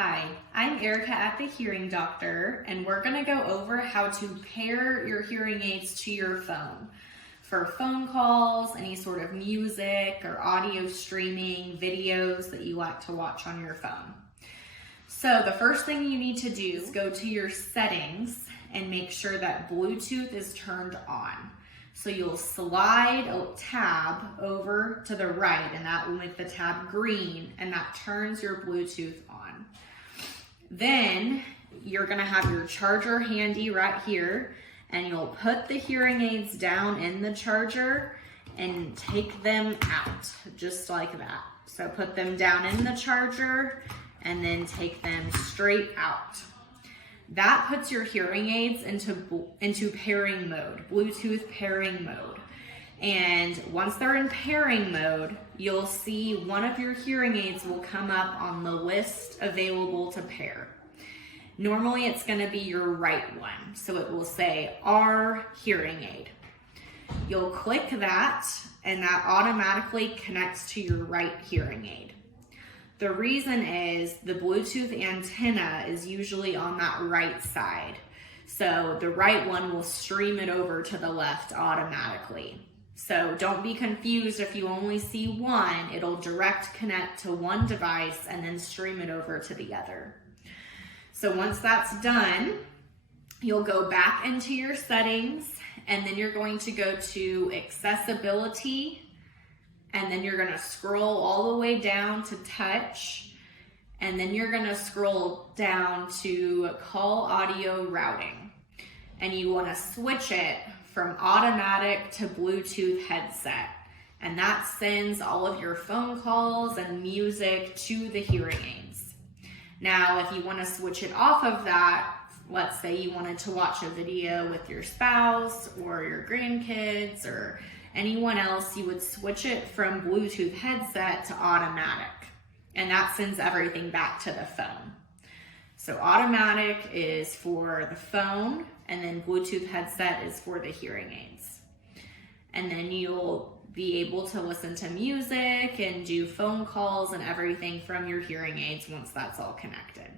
Hi, I'm Erica at the Hearing Doctor, and we're going to go over how to pair your hearing aids to your phone for phone calls, any sort of music or audio streaming, videos that you like to watch on your phone. So the first thing you need to do is go to your settings and make sure that Bluetooth is turned on. So you'll slide a tab over to the right, and that will make the tab green, and that turns your Bluetooth on. Then you're gonna have your charger handy right here, and you'll put the hearing aids down in the charger and take them out, just like that. So put them down in the charger and then take them straight out. That puts your hearing aids into pairing mode, Bluetooth pairing mode. And once they're in pairing mode, you'll see one of your hearing aids will come up on the list available to pair. Normally it's going to be your right one, so it will say R hearing aid. You'll click that, and that automatically connects to your right hearing aid. The reason is the Bluetooth antenna is usually on that right side. So the right one will stream it over to the left automatically. So don't be confused if you only see one. It'll direct connect to one device and then stream it over to the other. So once that's done, you'll go back into your settings, and then you're going to go to accessibility, and then you're going to scroll all the way down to touch, and then you're going to scroll down to call audio routing, and you want to switch it from automatic to Bluetooth headset, and that sends all of your phone calls and music to the hearing aids. Now if you want to switch it off of that, let's say you wanted to watch a video with your spouse or your grandkids or anyone else, you would switch it from Bluetooth headset to automatic, and that sends everything back to the phone. So automatic is for the phone, and then Bluetooth headset is for the hearing aids. And then you'll be able to listen to music and do phone calls and everything from your hearing aids once that's all connected.